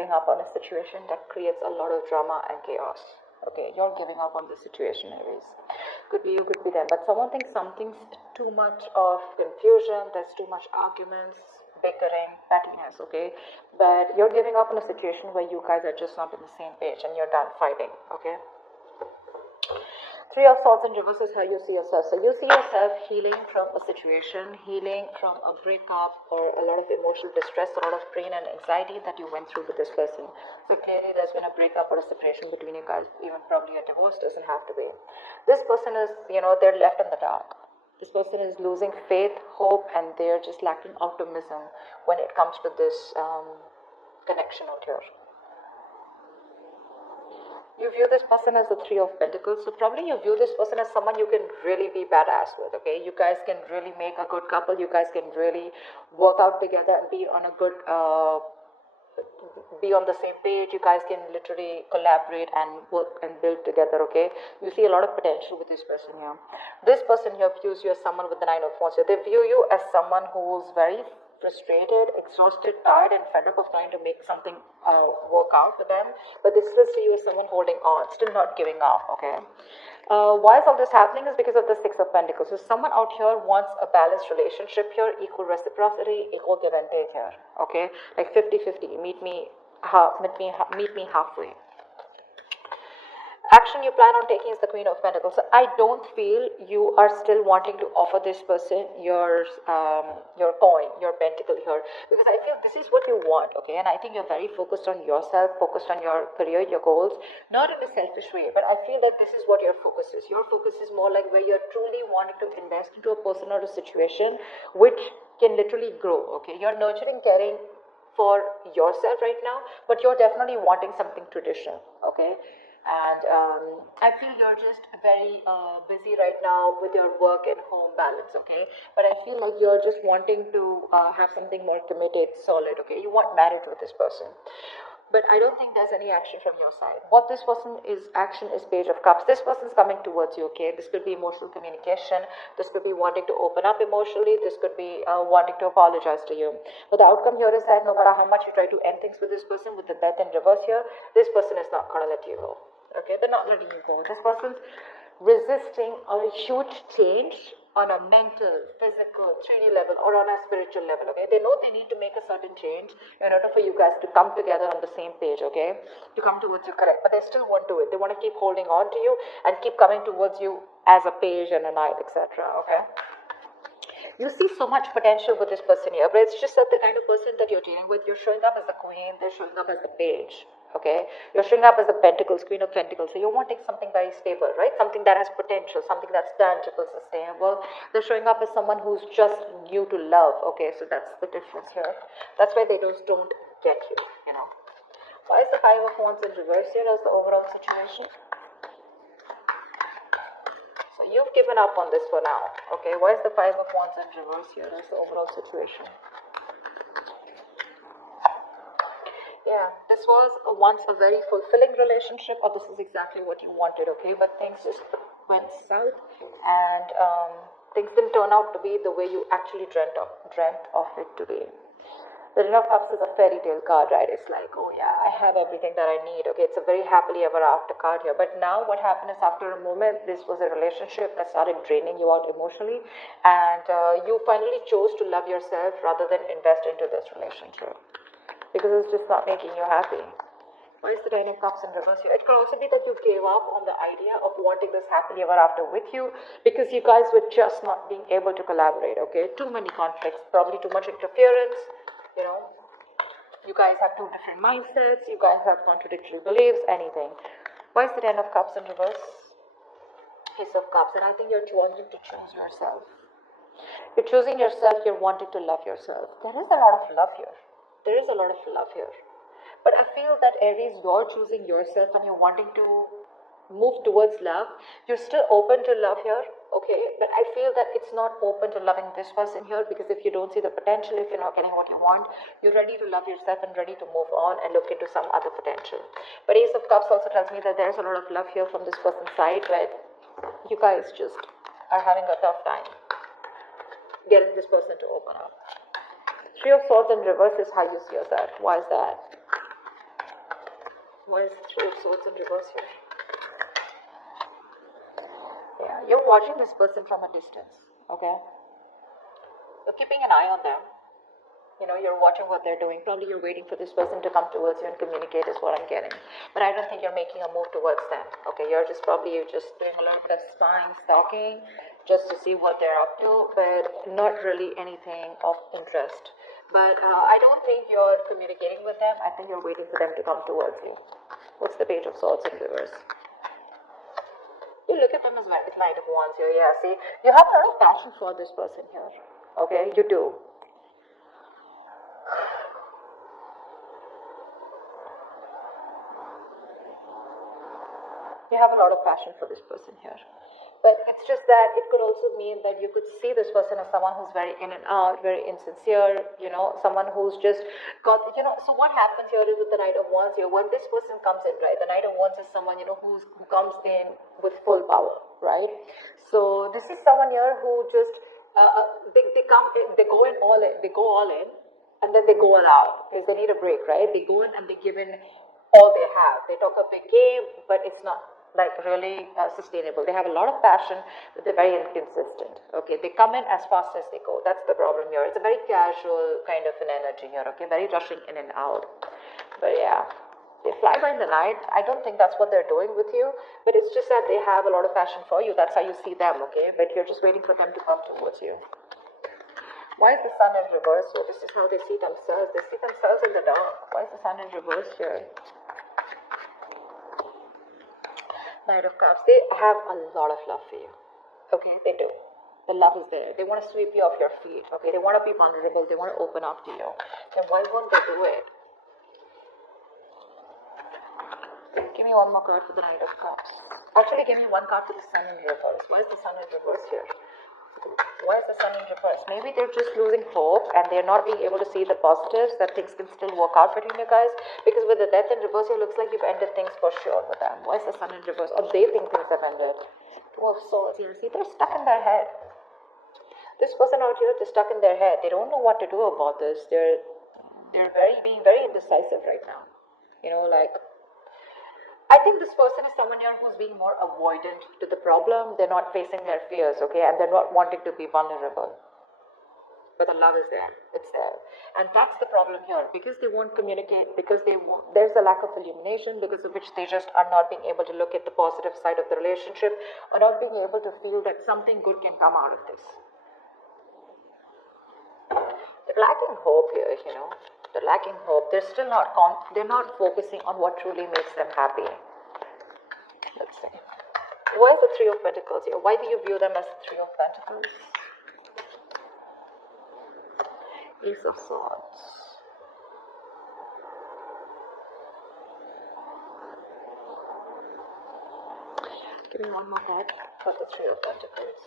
giving up on a situation that creates a lot of drama and chaos. Okay, you're giving up on the situation, Aries. Could be you, could be them. But someone thinks something's too much of confusion, there's too much arguments, bickering, pettiness, okay? But you're giving up on a situation where you guys are just not on the same page and you're done fighting, okay? Three of Swords in reverse is how you see yourself. So you see yourself healing from a situation, healing from a breakup or a lot of emotional distress, a lot of pain and anxiety that you went through with this person. So clearly there's been a breakup or a separation between you guys, even probably a divorce doesn't have to be. This person is, they're left in the dark. This person is losing faith, hope, and they're just lacking optimism when it comes to this connection out here. You view this person as the Three of Pentacles, so probably you view this person as someone you can really be badass with, okay? You guys can really make a good couple, you guys can really work out together and be on a good, be on the same page, you guys can literally collaborate and work and build together, okay? You see a lot of potential with this person here. This person here views you as someone with the Nine of Wands. They view you as someone who's very frustrated, exhausted, tired, and fed up of trying to make something work out for them. But they still see you as someone holding on, still not giving up, okay? Why is all this happening is because of the Six of Pentacles. So someone out here wants a balanced relationship here, equal reciprocity, equal give and take here, okay? Like 50-50, meet me halfway. Action you plan on taking is the Queen of Pentacles. So I don't feel you are still wanting to offer this person your coin, your pentacle here, because I feel this is what you want, okay? And I think you're very focused on yourself, focused on your career, your goals, not in a selfish way, but I feel that this is what your focus is. Your focus is more like where you're truly wanting to invest into a person or a situation which can literally grow, okay? You're nurturing, caring for yourself right now, but you're definitely wanting something traditional, okay? And I feel you're just very busy right now with your work and home balance, okay? But I feel like you're just wanting to have something more committed, solid, okay? You want marriage with this person. But I don't think there's any action from your side. What this person is action is Page of Cups. This person's coming towards you, okay? This could be emotional communication. This could be wanting to open up emotionally. This could be wanting to apologize to you. But the outcome here is that no matter how much you try to end things with this person, with the Death in reverse here, this person is not going to let you go. Okay, they're not letting you go. This person's resisting a huge change on a mental, physical, 3D level or on a spiritual level, okay? They know they need to make a certain change in order for you guys to come together on the same page, okay? To come towards you, correct? But they still won't do it. They want to keep holding on to you and keep coming towards you as a page and a knight, etc., okay? You see so much potential with this person here, but it's just that the kind of person that you're dealing with, you're showing up as the queen, they're showing up as the page, okay? You're showing up as the Pentacles, Queen of Pentacles, so you're wanting something very stable, right? Something that has potential, something that's tangible, sustainable. They're showing up as someone who's just new to love, okay? So that's the difference here. That's why they just don't get you, you know? Why is the Five of Wands in reverse here as the overall situation? So you've given up on this for now, okay? Why is the Five of Wands in reverse here as the overall situation? Yeah, this was once a very fulfilling relationship, or this is exactly what you wanted, okay? But things just went south, and things didn't turn out to be the way you actually dreamt of it to be. The Ten of Cups is a fairy tale card, right? It's like, oh yeah, I have everything that I need, okay? It's a very happily ever after card here. But now what happened is, after a moment, this was a relationship that started draining you out emotionally, and you finally chose to love yourself rather than invest into this relationship, because it's just not making you happy. Why is the Ten of Cups in reverse here? It could also be that you gave up on the idea of wanting this happily ever after with you, because you guys were just not being able to collaborate, okay? Too many conflicts, probably too much interference, you know? You guys have two different mindsets, you guys have contradictory beliefs, anything. Why is the Ten of Cups in reverse? Ace of Cups, and I think you're wanting to choose yourself. You're choosing yourself, you're wanting to love yourself. There is a lot of love here. There is a lot of love here. But I feel that, Aries, you're choosing yourself and you're wanting to move towards love. You're still open to love here, okay? But I feel that it's not open to loving this person here, because if you don't see the potential, if you're not getting what you want, you're ready to love yourself and ready to move on and look into some other potential. But Ace of Cups also tells me that there's a lot of love here from this person's side, but you guys just are having a tough time getting this person to open up. Three of Swords in reverse is how you see yourself. Why is that? Why is the Three of Swords in reverse here? Yeah, you're watching this person from a distance, okay? You're keeping an eye on them. You know, you're watching what they're doing. Probably you're waiting for this person to come towards you and communicate is what I'm getting. But I don't think you're making a move towards them. Okay, you're just doing a little bit of spying, stalking, just to see what they're up to, but not really anything of interest. But I don't think you're communicating with them. I think you're waiting for them to come towards you. What's the Page of Swords in reverse? You look at them as well with Knight of Wands here. Yeah, see, you have a lot of passion for this person here. Okay, you do. You have a lot of passion for this person here. But it's just that it could also mean that you could see this person as someone who's very in and out, very insincere, you know, someone who's just got, you know, so what happens here is with the Knight of Wands here, when this person comes in, right, the Knight of Wands is someone, you know, who comes in with full power, right? So this is someone here who just, they go all in, and then they go all out, because they need a break, right? They go in and they give in all they have. They talk a big game, but it's not like really sustainable. They have a lot of passion, but they're very inconsistent. Okay, they come in as fast as they go. That's the problem here. It's a very casual kind of an energy here. Okay, very rushing in and out. But yeah, they fly by in the night. I don't think that's what they're doing with you, but it's just that they have a lot of passion for you. That's how you see them. Okay, but you're just waiting for them to come towards you. Why is the Sun in reverse? So this is how they see themselves. They see themselves in the dark. Why is the Sun in reverse here? Knight of Cups. They have a lot of love for you. Okay, they do. The love is there. They want to sweep you off your feet. Okay, they want to be vulnerable. They want to open up to you. Then why won't they do it? Give me one more card for the Knight of Cups. Actually, give me one card for the Sun in reverse. Why is the Sun in reverse here? Why is the Sun in reverse? Maybe they're just losing hope and they're not being able to see the positives that things can still work out between you guys. Because with the Death in reverse, it looks like you've ended things for sure with them. Why is the Sun in reverse? Or they think things have ended. Two of Swords here. See, they're stuck in their head. This person out here, they're stuck in their head. They don't know what to do about this. They're being very indecisive right now. You know, like, I think this person is someone here who's being more avoidant to the problem. They're not facing their fears, okay, and they're not wanting to be vulnerable. But the love is there. It's there. And that's the problem here, because they won't communicate, because there's a lack of illumination, because of which they just are not being able to look at the positive side of the relationship, or not being able to feel that something good can come out of this. They're lacking hope here, you know. They're lacking hope. They're still not they're not focusing on what truly makes them happy. Let's see. Why is the Three of Pentacles here? Why do you view them as the Three of Pentacles? Ace of Swords. Give me one more card for the Three of Pentacles.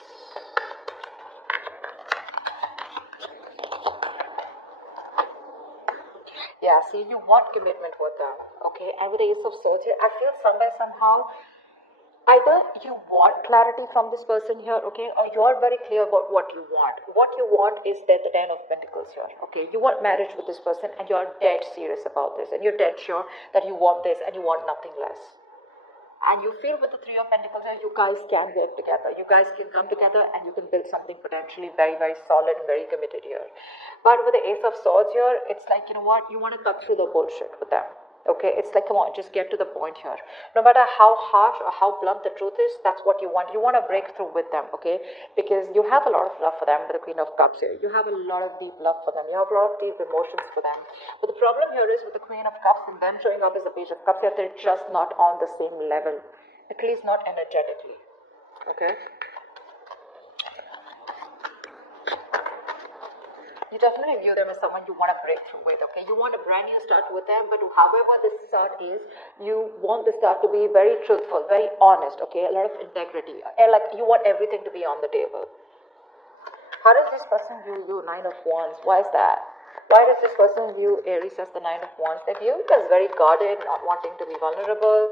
Yeah, see, you want commitment with them, okay? And with the Ace of Swords here, I feel somehow, either you want clarity from this person here, okay, or you're very clear about what you want. What you want is the Ten of Pentacles here, okay? You want marriage with this person and you're dead serious about this, and you're dead sure that you want this and you want nothing less. And you feel with the Three of Pentacles here, you guys can work together. You guys can come together and you can build something potentially very, very solid and very committed here. But with the Ace of Swords here, it's like, you know what, you want to cut through the bullshit with them. Okay, it's like, come on, just get to the point here. No matter how harsh or how blunt the truth is, that's what you want. You want to break through with them, okay? Because you have a lot of love for them with the Queen of Cups here. You have a lot of deep love for them. You have a lot of deep emotions for them. But the problem here is with the Queen of Cups and them showing up as the Page of Cups here, they're just not on the same level. At least not energetically, okay? You definitely view them as someone you want to break through with, okay? You want a brand new start with them, but however this start is, you want the start to be very truthful, very honest, okay? A lot of integrity, like you want everything to be on the table. How does this person view you, Nine of Wands? Why is that? Why does this person view Aries as the Nine of Wands? They view it as very guarded, not wanting to be vulnerable,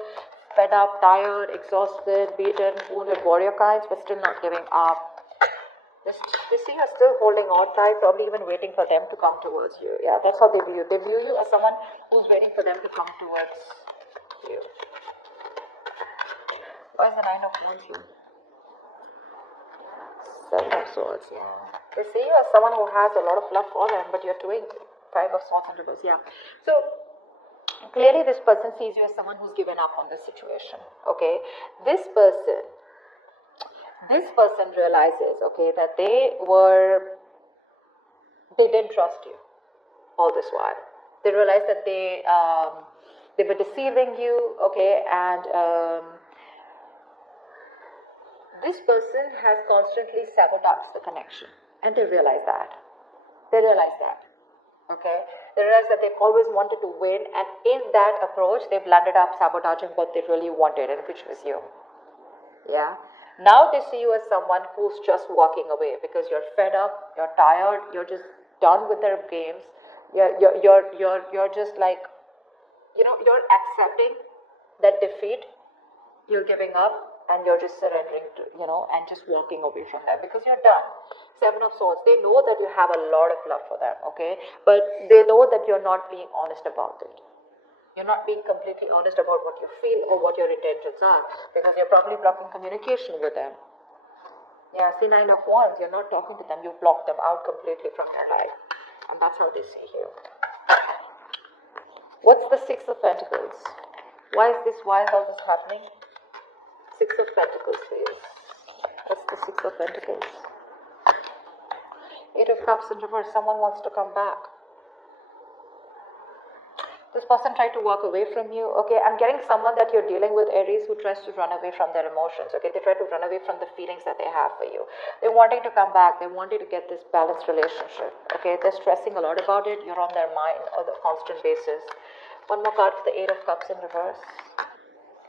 fed up, tired, exhausted, beaten, wounded warrior kinds, but still not giving up. They see you still holding on tight, probably even waiting for them to come towards you. Yeah, that's how they view you. They view you as someone who's waiting for them to come towards you? Why is the 9 of Wands here? 7 of Swords, yeah. They see you as someone who has a lot of love for them, but you're doing 5 of Swords in reverse, yeah. So, clearly this person sees you as someone who's given up on this situation, okay? This person realizes, okay, that they didn't trust you all this while. They realized that they were deceiving you, okay, and this person has constantly sabotaged the connection, and they realize that. Okay, they realize that they've always wanted to win, and in that approach, they've landed up sabotaging what they really wanted, and which was you. Yeah. Now they see you as someone who's just walking away because you're fed up, you're tired, you're just done with their games. You're just like, you're accepting that defeat. You're giving up, and you're just surrendering to, and just walking away from them because you're done. 7 of Swords, they know that you have a lot of love for them, okay? But they know that you're not being honest about it. You're not being completely honest about what you feel or what your intentions are because you're probably blocking communication with them. Yeah, see, 9 of Wands, you're not talking to them. You block them out completely from your life. And that's how they see you. What's the 6 of Pentacles? Why is all this happening? 6 of Pentacles, please. What's the 6 of Pentacles? 8 of Cups in reverse. Someone wants to come back. This person tried to walk away from you, okay? I'm getting someone that you're dealing with, Aries, who tries to run away from their emotions, okay? They try to run away from the feelings that they have for you. They're wanting to come back. They want you to get this balanced relationship, okay? They're stressing a lot about it. You're on their mind on a constant basis. One more card for the 8 of Cups in reverse.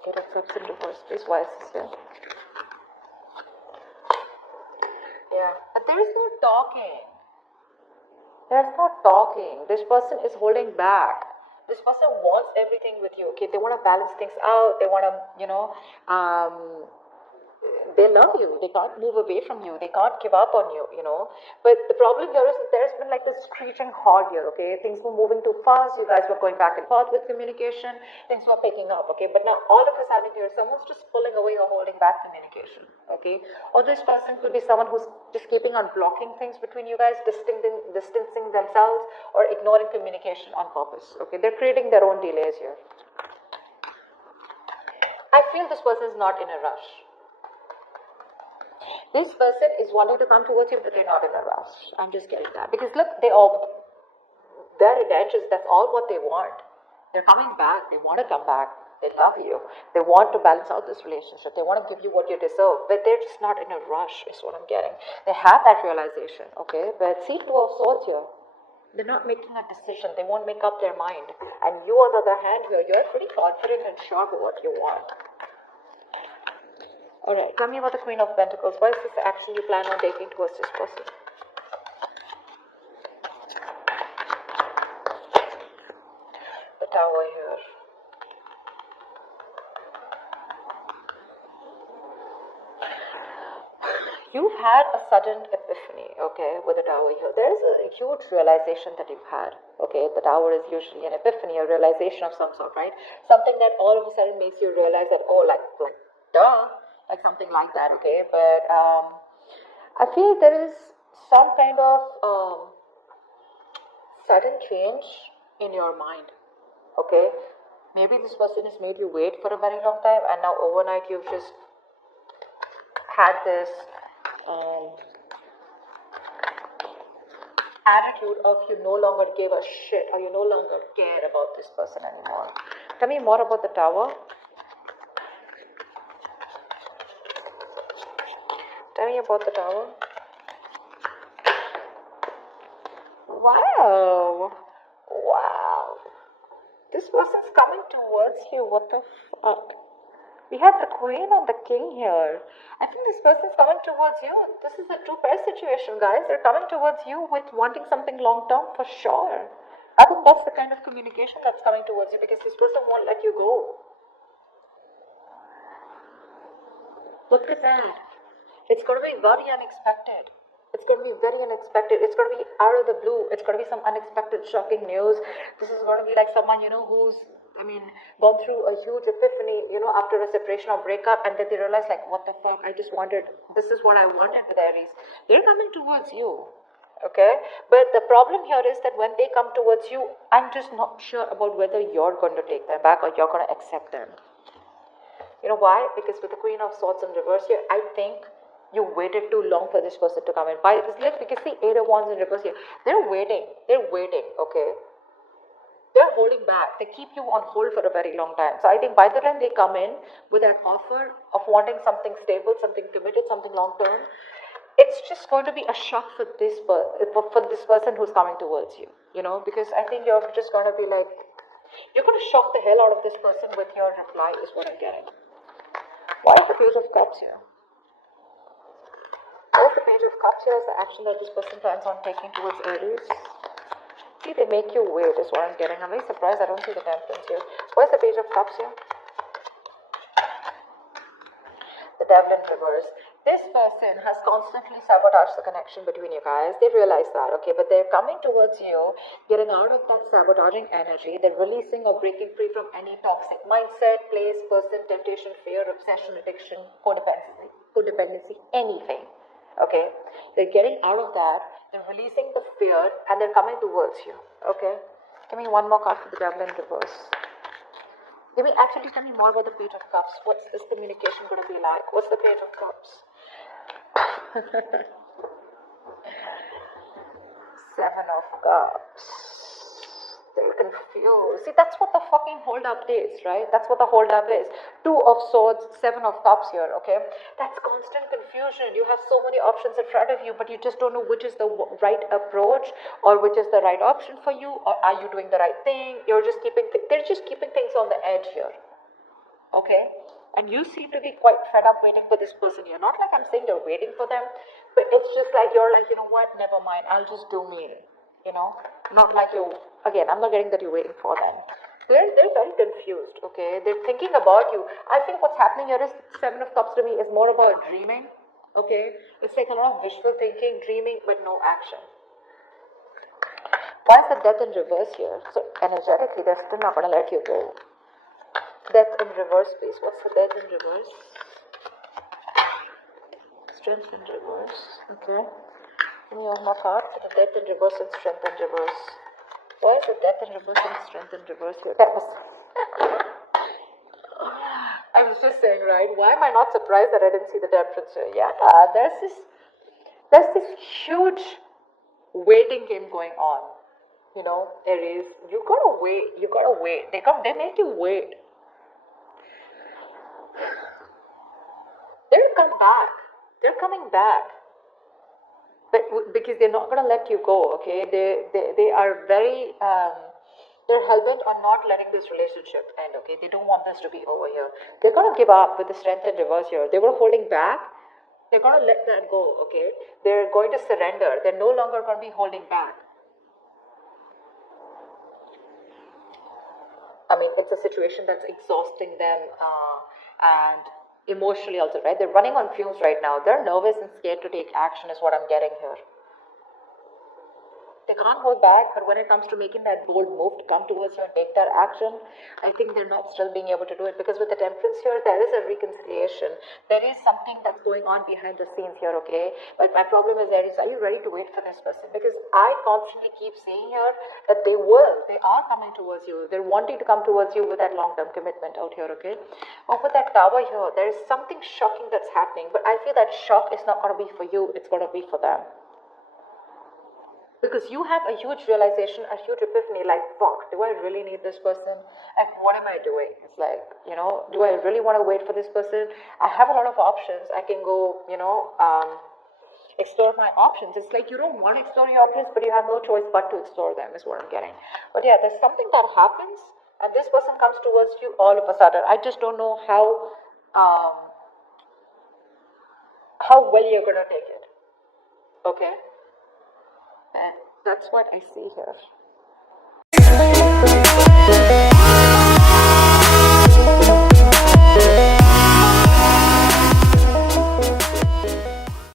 8 of Cups in reverse, please. Why is this here? Yeah, but there is no talking. There's no talking. This person is holding back. This person wants everything with you, okay? They want to balance things out. They want to, they love you. They can't move away from you. They can't give up on you, But the problem here is that there's been like this screeching hard here, okay? Things were moving too fast. You guys were going back and forth with communication. Things were picking up, okay? But now all of a sudden here, someone's just pulling away or holding back communication, okay? Or this person could be someone who's just keeping on blocking things between you guys, distancing themselves, or ignoring communication on purpose, okay? They're creating their own delays here. I feel this person is not in a rush. This person is wanting to come towards you, but they're not in a rush. I'm just getting that. Because look, their intentions, that's all what they want. They're coming back. They want to come back. They love you. They want to balance out this relationship. They want to give you what you deserve. But they're just not in a rush, is what I'm getting. They have that realization, okay? But see, 2 of Swords here. They're not making a decision. They won't make up their mind. And you, on the other hand, here, you're pretty confident and sure about what you want. Alright, tell me about the Queen of Pentacles. What is this action you plan on taking towards this person? The Tower here. You've had a sudden epiphany, okay, with the Tower here. There's a huge realization that you've had, okay? The Tower is usually an epiphany, a realization of some sort, right? Something that all of a sudden makes you realize that, oh, like duh. Like something like that, okay? But I feel there is some kind of sudden change in your mind, okay? Maybe this person has made you wait for a very long time, and now overnight you've just had this attitude of you no longer give a shit, or you no longer care about this person anymore. Tell me more about the Tower. Tell me about the Tower. Wow. This person's coming towards you. What the fuck? We have the Queen and the King here. I think this person's coming towards you. This is a two-pair situation, guys. They're coming towards you with wanting something long-term for sure. I think that's the kind of communication that's coming towards you, because this person won't let you go. Look at that. It's going to be very unexpected. It's going to be very unexpected. It's going to be out of the blue. It's going to be some unexpected, shocking news. This is going to be like someone, who's gone through a huge epiphany, after a separation or breakup, and then they realize, like, what the fuck, this is what I wanted with Aries. They're coming towards you. Okay, but the problem here is that when they come towards you, I'm just not sure about whether you're going to take them back or you're going to accept them. You know why? Because with the Queen of Swords in reverse here, I think you waited too long for this person to come in. Why? Because the Eight of Wands in reverse here, they're waiting, okay? They're holding back. They keep you on hold for a very long time. So I think by the time they come in with an offer of wanting something stable, something committed, something long term, it's just going to be a shock for this person who's coming towards you, because I think you're just going to be like, you're going to shock the hell out of this person with your reply, is what I'm getting. Why is the Page of Cups here? Why is the Page of Cups here as the action that this person plans on taking towards Aries? See, they make you wait, is what I'm getting. I'm very surprised I don't see the Temperance here. Why is the Page of Cups here? The Devil in reverse. This person has constantly sabotaged the connection between you guys. They realize that, okay, but they're coming towards you, getting out of that sabotaging energy. They're releasing or breaking free from any toxic mindset, place, person, temptation, fear, obsession, addiction, codependency, anything. Okay, they're getting out of that. They're releasing the fear, and they're coming towards you. Okay, give me one more card for the Devil in reverse. Tell me more about the Page of Cups. What's this communication going to be like? What's the Page of Cups? Seven of Cups. They're confused. See, that's what the fucking hold up is, right? That's what the hold up is. Two of Swords, Seven of Cups here, okay? That's constant confusion. You have so many options in front of you, but you just don't know which is the right approach or which is the right option for you, or are you doing the right thing? They're just keeping things on the edge here, okay? And you seem to be quite fed up waiting for this person here. Not like I'm saying you're waiting for them, but it's just like you're like, you know what, never mind, I'll just do me, Not like you, again, I'm not getting that you're waiting for them. They're very confused, okay? They're thinking about you. I think what's happening here is Seven of Cups to me is more about dreaming, okay? It's like a lot of wishful thinking, dreaming, but no action. Why is the Death in reverse here? So energetically, they're still not going to let you go. Death in reverse, please. What's the Death in reverse? Strength in reverse. Okay. Give me one more card. The Death in reverse and Strength in reverse. Why is the Death in reverse and Strength in reverse here? I was just saying, right? Why am I not surprised that I didn't see the Temperance here? Yeah, there's this huge waiting game going on. Aries, you gotta wait. They make you wait. They're coming back, but because they're not going to let you go, okay? They are very they're hell-bent on not letting this relationship end, okay? They don't want this to be over here. They're going to give up with the Strength in reverse here. They were holding back. They're going to let that go, okay? They're going to surrender. They're no longer going to be holding back. It's a situation that's exhausting them and emotionally also, right? They're running on fumes right now. They're nervous and scared to take action is what I'm getting here. They can't hold back, but when it comes to making that bold move to come towards you and take that action, I think they're not still being able to do it, because with the Temperance here, there is a reconciliation. There is something that's going on behind the scenes here, okay? But my problem is, Aries, are you ready to wait for this person? Because I constantly keep saying here that they are coming towards you. They're wanting to come towards you with that long-term commitment out here, okay? Over that Tower here, there is something shocking that's happening, but I feel that shock is not going to be for you, it's going to be for them. Because you have a huge realization, a huge epiphany, like, fuck, do I really need this person? Like, what am I doing? It's like, do I really want to wait for this person? I have a lot of options. I can go, explore my options. It's like you don't want to explore your options, but you have no choice but to explore them, is what I'm getting. But yeah, there's something that happens, and this person comes towards you all of a sudden. I just don't know how well you're going to take it. Okay? That's what I see here.